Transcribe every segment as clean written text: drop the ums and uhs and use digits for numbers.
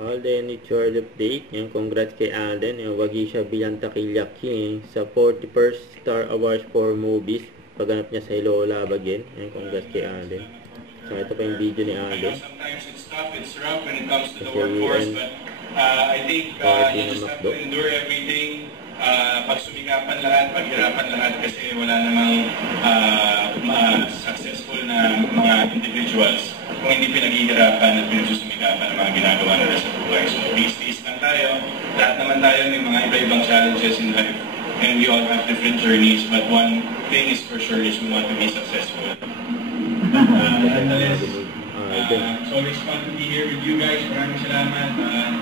Alden, Richard update. Yan, congrats kay Alden. Yan, wagi siya bilang Takilya King sa 41st Star Awards for Movies. Pagganap niya sa Hello Labagin. Yan, congrats kay Alden. So, ito pa yung video ni Alden. Sometimes it's tough, it's rough when it comes to the workforce, but I think you just have to endure everything. Pagsumikapan lahat, paghirapan lahat kasi wala namang successful na mga individuals kung hindi pinaghihirapan at pinagsusumikapan ang mga ginagawa nila sa buhay. So, tiis-tiis lang tayo. Lahat naman tayo may mga iba-ibang challenges in life and we all have different journeys, but one thing is for sure is we want to be successful. Nonetheless, it's always fun to be here with you guys. Maraming salamat. And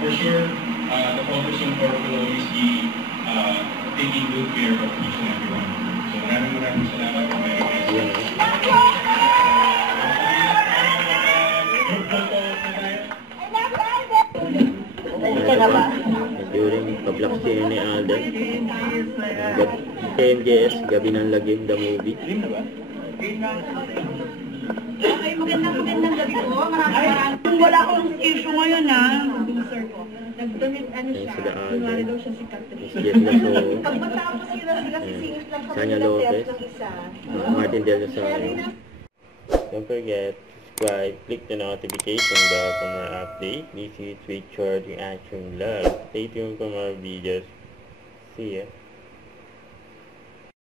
for sure, the focus on Corp will always be taking good care of each and everyone. So maraming salamat. During pa-block scene ni Alden, KMJS, Gabi ng Lagim, the movie. Okay, magandang gabi po. Maraming. Wala akong issue ngayon ha. Producer ko. Nagdamit siya. Kunwari daw siya si Catherine. Pagbata ko sila sisingit lang kami ng test ng isa. Martin Del Rosario. Don't forget, subscribe, click the notification bell for more updates. This is Richard Reaction Vlog. Stay tuned for more videos. See ya.